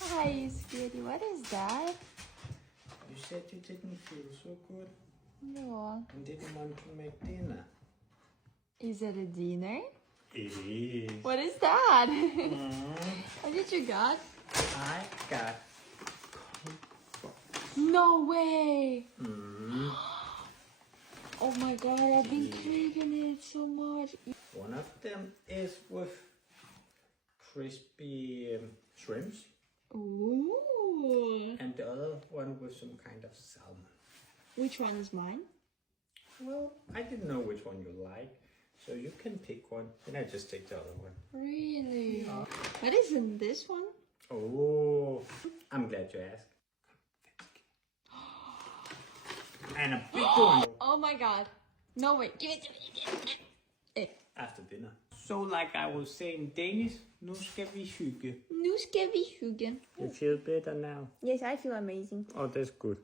Hi, Skitty. What is that? You said you didn't feel so good No. and didn't want to make dinner. Is it a dinner? It is. What is that? What did you got? I got. No way! Oh my god, I've been craving it so much. One of them is with crispy shrimps, Ooh. and the other one with some kind of salmon. Which one is mine? Well, I didn't know which one you like, so you can pick one, and I just take the other one. Really? What is in this one? Oh, I'm glad you asked. And a big one Oh my god. No way. Give it to me. after dinner. So, like I was saying Danish, nu skal vi hygge. Nu skal vi hygge. You feel better now? Yes, I feel amazing. Oh, that's good.